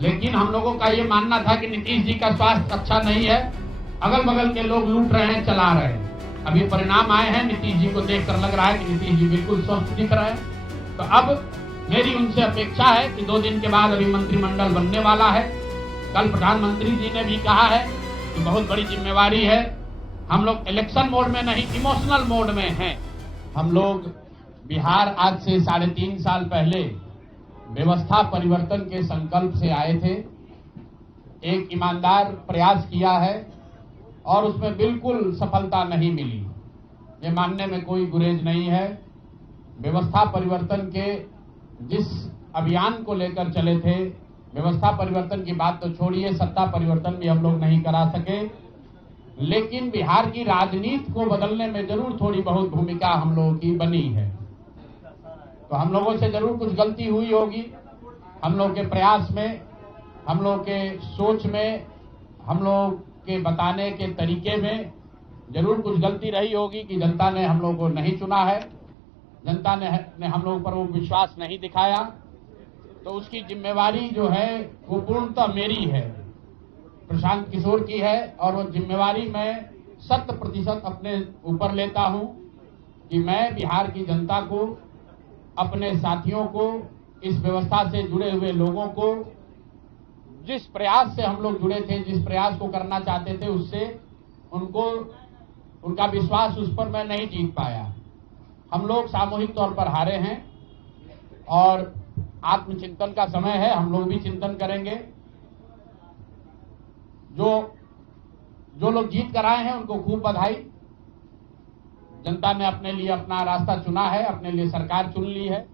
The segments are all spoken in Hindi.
लेकिन हम लोगों का ये मानना था कि नीतीश जी का स्वास्थ्य अच्छा नहीं है, अगल बगल के लोग लूट रहे हैं, चला रहे हैं। अभी परिणाम आए हैं, नीतीश जी को देखकर लग रहा है कि नीतीश जी बिल्कुल स्वस्थ दिख रहे हैं। तो अब मेरी उनसे अपेक्षा है कि 2 दिन के बाद अभी मंत्रिमंडल बनने वाला है। कल प्रधानमंत्री जी ने भी कहा है कि बहुत बड़ी जिम्मेवारी है, हम लोग इलेक्शन मोड में नहीं, इमोशनल मोड में हैं। हम लोग बिहार आज से 3.5 साल पहले व्यवस्था परिवर्तन के संकल्प से आए थे। एक ईमानदार प्रयास किया है और उसमें बिल्कुल सफलता नहीं मिली, ये मानने में कोई गुरेज नहीं है। व्यवस्था परिवर्तन के जिस अभियान को लेकर चले थे, व्यवस्था परिवर्तन की बात तो छोड़िए, सत्ता परिवर्तन भी हम लोग नहीं करा सके, लेकिन बिहार की राजनीति को बदलने में जरूर थोड़ी बहुत भूमिका हम लोगों की बनी है। तो हम लोगों से जरूर कुछ गलती हुई होगी, हम लोग के प्रयास में, हम लोग के सोच में, हम लोग के बताने के तरीके में जरूर कुछ गलती रही होगी कि जनता ने हम लोग को नहीं चुना है, जनता ने हम लोग पर वो विश्वास नहीं दिखाया। तो उसकी जिम्मेवारी जो है वो पूर्णतः मेरी है, प्रशांत किशोर की है, और वो जिम्मेवारी मैं 100% अपने ऊपर लेता हूं कि मैं बिहार की जनता को, अपने साथियों को, इस व्यवस्था से जुड़े हुए लोगों को, जिस प्रयास से हम लोग जुड़े थे, जिस प्रयास को करना चाहते थे, उससे उनका विश्वास उस पर मैं नहीं जीत पाया। हम लोग सामूहिक तौर पर हारे हैं और आत्मचिंतन का समय है, हम लोग भी चिंतन करेंगे। जो लोग जीत कर आए हैं उनको खूब बधाई। जनता ने अपने लिए अपना रास्ता चुना है, अपने लिए सरकार चुन ली है।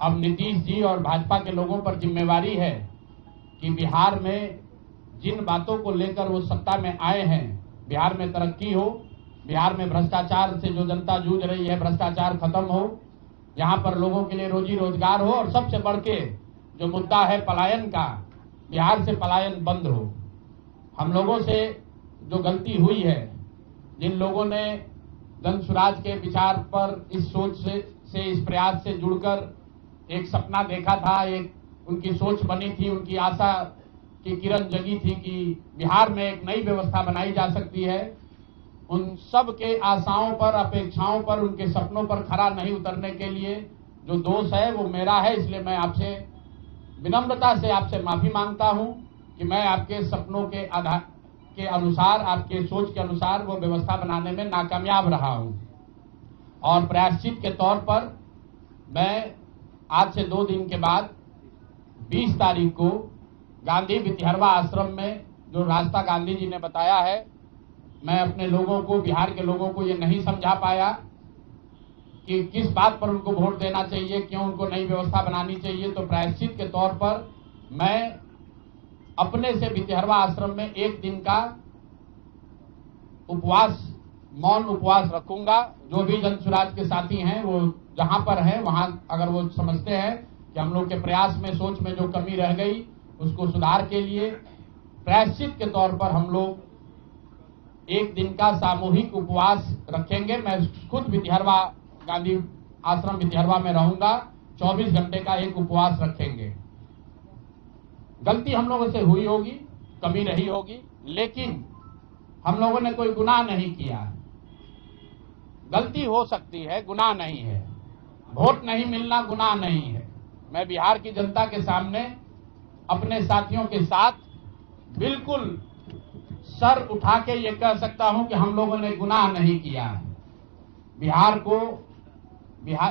अब नीतीश जी और भाजपा के लोगों पर जिम्मेवारी है कि बिहार में जिन बातों को लेकर वो सत्ता में आए हैं, बिहार में तरक्की हो, बिहार में भ्रष्टाचार से जो जनता जूझ रही है, भ्रष्टाचार खत्म हो, यहाँ पर लोगों के लिए रोजी रोजगार हो, और सबसे बढ़ के जो मुद्दा है पलायन का, बिहार से पलायन बंद हो। हम लोगों से जो गलती हुई है, जिन लोगों ने जन स्वराज के विचार पर इस सोच से इस प्रयास से जुड़कर एक सपना देखा था, एक उनकी सोच बनी थी, उनकी आशा की किरण जगी थी कि बिहार में एक नई व्यवस्था बनाई जा सकती है, उन सब के आशाओं पर, अपेक्षाओं पर, उनके सपनों पर खरा नहीं उतरने के लिए जो दोष है वो मेरा है। इसलिए मैं आपसे विनम्रता से आपसे माफी मांगता हूं कि मैं आपके सपनों के आधार के अनुसार, आपके सोच के अनुसार वो व्यवस्था बनाने में नाकामयाब रहा हूं। और प्रायश्चित के तौर पर मैं आज से 2 दिन के बाद 20 तारीख को गांधी वितिहरवा आश्रम में, जो रास्ता गांधी जी ने बताया है, मैं अपने लोगों को, बिहार के लोगों को ये नहीं समझा पाया कि किस बात पर उनको वोट देना चाहिए, क्यों उनको नई व्यवस्था बनानी चाहिए। तो प्रायश्चित के तौर पर मैं अपने से वितिहरवा आश्रम में 1 दिन का उपवास, मौन उपवास रखूंगा। जो भी जन स्वराज के साथी हैं वो जहां पर हैं वहां, अगर वो समझते हैं कि हम लोग के प्रयास में, सोच में जो कमी रह गई, उसको सुधार के लिए प्रायश्चित के तौर पर हम लोग 1 दिन का सामूहिक उपवास रखेंगे। मैं खुद वितिहरवा, गांधी आश्रम वितिहरवा में रहूंगा, 24 घंटे का एक उपवास रखेंगे। गलती हम लोगों से हुई होगी, कमी रही होगी, लेकिन हम लोगों ने कोई गुनाह नहीं किया। गलती हो सकती है, गुनाह नहीं है। वोट नहीं मिलना गुनाह नहीं है। मैं बिहार की जनता के सामने अपने साथियों के साथ बिल्कुल सर उठा के ये कह सकता हूं कि हम लोगों ने गुनाह नहीं किया है।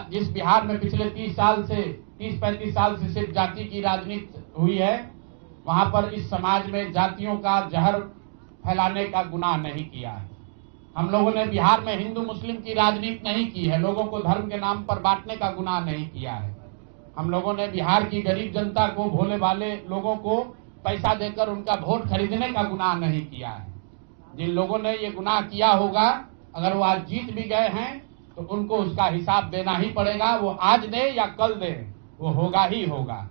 जिस बिहार में पिछले 30-35 साल से सिर्फ जाति की राजनीति हुई है, वहां पर इस समाज में जातियों का जहर फैलाने का गुनाह नहीं किया है। हम लोगों ने बिहार में हिंदू मुस्लिम की राजनीति नहीं की है, लोगों को धर्म के नाम पर बांटने का गुनाह नहीं किया है। हम लोगों ने बिहार की गरीब जनता को, भोले भाले लोगों को पैसा देकर उनका वोट खरीदने का गुनाह नहीं किया है। जिन लोगों ने ये गुनाह किया होगा, अगर वो आज जीत भी गए हैं तो उनको उसका हिसाब देना ही पड़ेगा। वो आज दे या कल दे, वो होगा ही होगा।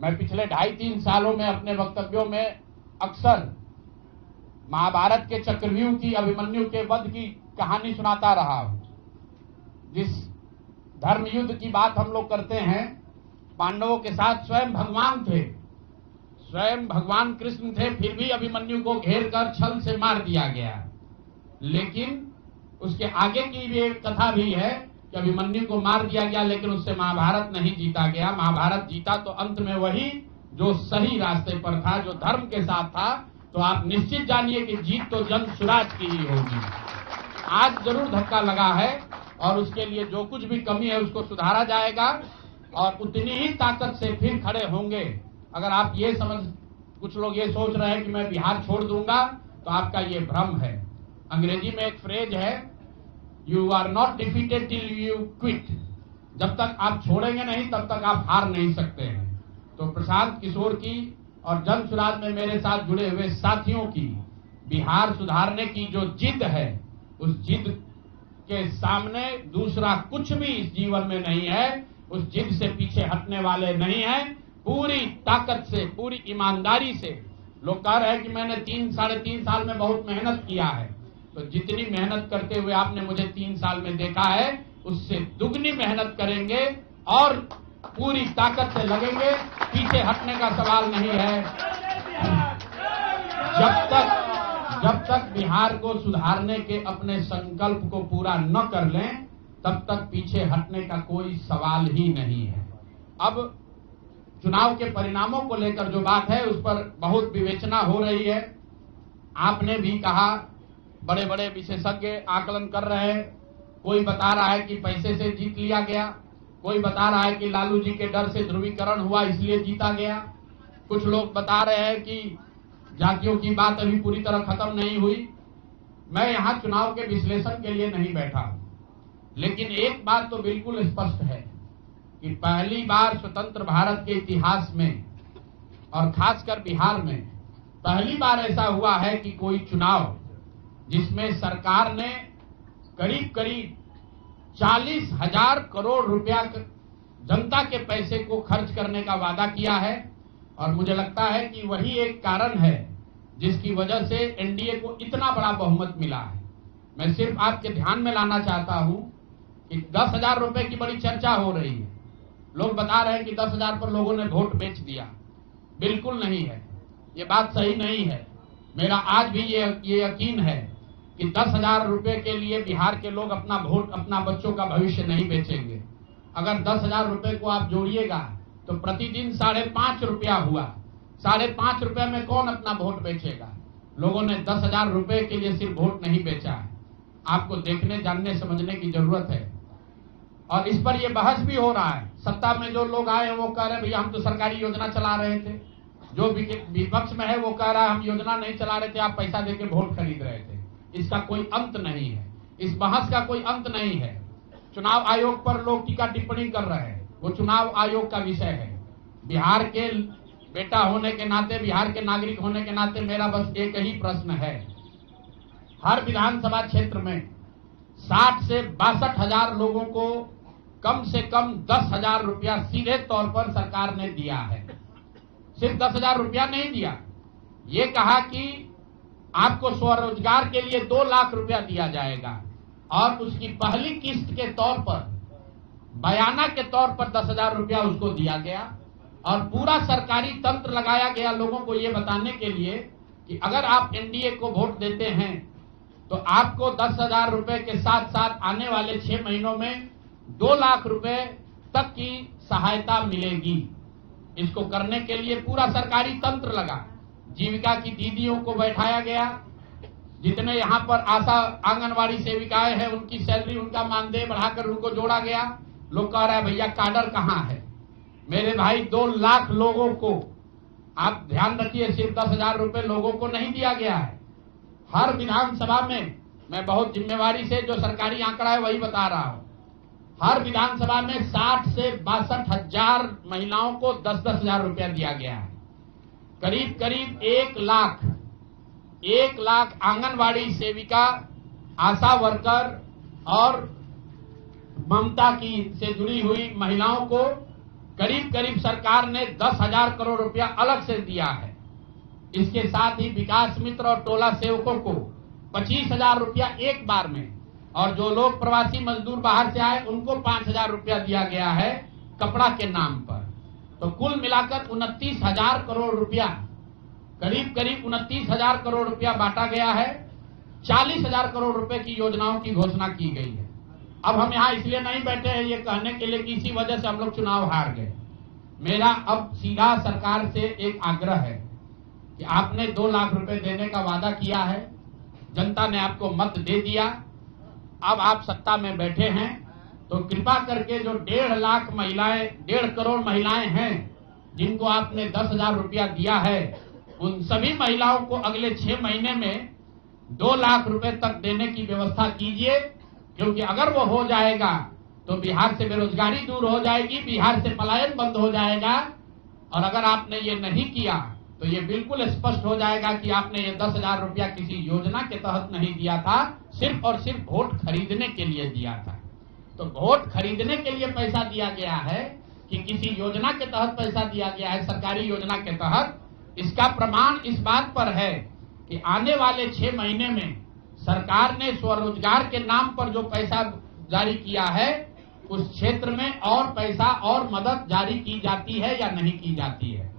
मैं पिछले 2.5-3 सालों में अपने वक्तव्यों में अक्सर महाभारत के चक्रव्यूह की, अभिमन्यु के वध की कहानी सुनाता रहा हूं। जिस धर्म युद्ध की बात हम लोग करते हैं, पांडवों के साथ स्वयं भगवान थे, स्वयं भगवान कृष्ण थे, फिर भी अभिमन्यु को घेर कर छल से मार दिया गया। लेकिन उसके आगे की भी एक कथा भी है कि अभिमन्यु को मार दिया गया, लेकिन उससे महाभारत नहीं जीता गया। महाभारत जीता तो अंत में वही जो सही रास्ते पर था, जो धर्म के साथ था। तो आप निश्चित जानिए कि जीत तो जन स्वराज की ही होगी। आज जरूर धक्का लगा है और उसके लिए जो कुछ भी कमी है उसको सुधारा जाएगा और उतनी ही ताकत से फिर खड़े होंगे। अगर आप ये कुछ लोग ये सोच रहे हैं कि मैं बिहार छोड़ दूंगा, तो आपका ये भ्रम है। अंग्रेजी में एक फ्रेज है, you are not defeated till you quit. जब तक आप छोड़ेंगे नहीं तब तक आप हार नहीं सकते हैं। तो प्रशांत किशोर की और जन स्वराज में मेरे साथ जुड़े हुए साथियों की बिहार सुधारने की जो जिद है, उस जिद के सामने दूसरा कुछ भी इस जीवन में नहीं है। उस जिद से पीछे हटने वाले नहीं हैं। पूरी ताकत से, पूरी ईमानदारी से। लोग कह रहे हैं कि मैंने 3-3.5 साल में बहुत मेहनत किया है। तो जितनी मेहनत करते हुए आपने मुझे 3 साल में देखा है, उससे दुगनी मेहनत करेंगे और पूरी ताकत से लगेंगे। पीछे हटने का सवाल नहीं है। जब तक बिहार को सुधारने के अपने संकल्प को पूरा न कर लें, तब तक पीछे हटने का कोई सवाल ही नहीं है। अब चुनाव के परिणामों को लेकर जो बात है, उस पर बहुत विवेचना हो रही है। आपने भी कहा, बड़े बड़े विशेषज्ञ आकलन कर रहे हैं। कोई बता रहा है कि पैसे से जीत लिया गया, कोई बता रहा है कि लालू जी के डर से ध्रुवीकरण हुआ इसलिए जीता गया। कुछ लोग बता रहे हैं कि जातियों की बात अभी पूरी तरह खत्म नहीं हुई। मैं यहां चुनाव के विश्लेषण के लिए नहीं बैठा हूं, लेकिन एक बात तो बिल्कुल स्पष्ट है कि पहली बार स्वतंत्र भारत के इतिहास में और खासकर बिहार में पहली बार ऐसा हुआ है कि कोई चुनाव जिसमें सरकार ने करीब करीब 40,000 करोड़ रुपया जनता के पैसे को खर्च करने का वादा किया है। और मुझे लगता है कि वही एक कारण है जिसकी वजह से एनडीए को इतना बड़ा बहुमत मिला है। मैं सिर्फ आपके ध्यान में लाना चाहता हूं कि 10,000 रुपए की बड़ी चर्चा हो रही है। लोग बता रहे हैं कि 10,000 पर लोगों ने वोट बेच दिया। बिल्कुल नहीं है, ये बात सही नहीं है। मेरा आज भी ये यकीन है कि 10,000 रुपए के लिए बिहार के लोग अपना वोट, अपना बच्चों का भविष्य नहीं बेचेंगे। अगर 10,000 रुपए को आप जोड़िएगा तो प्रतिदिन 5.5 रुपया हुआ। 5.5 रुपए में कौन अपना वोट बेचेगा? लोगों ने 10,000 रुपए के लिए सिर्फ वोट नहीं बेचा है। आपको देखने, जानने, समझने की जरूरत है। और इस पर यह बहस भी हो रहा है। सत्ता में जो लोग आए हैं वो कह रहे हैं भैया हम तो सरकारी योजना चला रहे थे। जो विपक्ष में है वो कह रहा है हम योजना नहीं चला रहे थे, आप पैसा देके वोट खरीद रहे थे। इसका कोई अंत नहीं है, इस बहस का कोई अंत नहीं है। चुनाव आयोग पर लोग टीका टिप्पणी कर रहे हैं, वो चुनाव आयोग का विषय है। बिहार के बेटा होने के नाते, बिहार के नागरिक होने के नाते मेरा बस एक ही प्रश्न है। हर विधानसभा क्षेत्र में 60 से 62,000 लोगों को कम से कम 10,000 रुपया सीधे तौर पर सरकार ने दिया है। सिर्फ 10,000 रुपया नहीं दिया, ये कहा कि आपको स्वरोजगार के लिए 2 लाख रुपया दिया जाएगा और उसकी पहली किस्त के तौर पर, बयाना के तौर पर 10,000 रुपया उसको दिया गया। और पूरा सरकारी तंत्र लगाया गया लोगों को ये बताने के लिए कि अगर आप एनडीए को वोट देते हैं तो आपको 10,000 रुपए के साथ साथ आने वाले 6 महीनों में 2 लाख रुपए तक की सहायता मिलेगी। इसको करने के लिए पूरा सरकारी तंत्र लगा। जीविका की दीदियों को बैठाया गया। जितने यहाँ पर आशा आंगनवाड़ी सेविकाएं हैं उनकी सैलरी, उनका मानदेय बढ़ाकर उनको जोड़ा गया। लोग कह रहे हैं भैया काडर कहाँ है? मेरे भाई 2 लाख लोगों को, आप ध्यान रखिए, सिर्फ 10,000 रुपए लोगों को नहीं दिया गया है। हर विधानसभा में, मैं बहुत जिम्मेवारी से जो सरकारी आंकड़ा है वही बता रहा हूं, हर विधानसभा में 60 से 62,000 महिलाओं को 10,000 रुपया दिया गया है। करीब करीब 1 लाख आंगनवाड़ी सेविका, आशा वर्कर और ममता की से जुड़ी हुई महिलाओं को करीब करीब सरकार ने 10,000 करोड़ रुपया अलग से दिया है। इसके साथ ही विकास मित्र और टोला सेवकों को 25,000 रुपया एक बार में, और जो लोग प्रवासी मजदूर बाहर से आए उनको 5,000 रुपया दिया गया है कपड़ा के नाम पर। तो कुल मिलाकर 29,000 करोड़ रुपया, करीब करीब 29,000 करोड़ रुपया बांटा गया है। 40,000 करोड़ रुपए की योजनाओं की घोषणा की गई है। अब हम यहाँ इसलिए नहीं बैठे हैं ये कहने के लिए कि इसी वजह से हम लोग चुनाव हार गए। मेरा अब सीधा सरकार से एक आग्रह है कि आपने 2 लाख रुपए देने का वादा किया है, जनता ने आपको मत दे दिया, अब आप सत्ता में बैठे हैं, तो कृपा करके जो 1.5 लाख महिलाएं, 1.5 करोड़ महिलाएं हैं जिनको आपने 10,000 रुपया दिया है, उन सभी महिलाओं को अगले 6 महीने में 2 लाख रुपए तक देने की व्यवस्था कीजिए, क्योंकि अगर वो हो जाएगा तो बिहार से बेरोजगारी दूर हो जाएगी, बिहार से पलायन बंद हो जाएगा। और अगर आपने ये नहीं किया तो ये बिल्कुल स्पष्ट हो जाएगा कि आपने ये 10,000 रुपया किसी योजना के तहत नहीं दिया था, सिर्फ और सिर्फ वोट खरीदने के लिए दिया था। तो वोट खरीदने के लिए पैसा दिया गया है कि किसी योजना के तहत पैसा दिया गया है, सरकारी योजना के तहत, इसका प्रमाण इस बात पर है कि आने वाले 6 महीने में सरकार ने स्वरोजगार के नाम पर जो पैसा जारी किया है, उस क्षेत्र में और पैसा और मदद जारी की जाती है या नहीं की जाती है।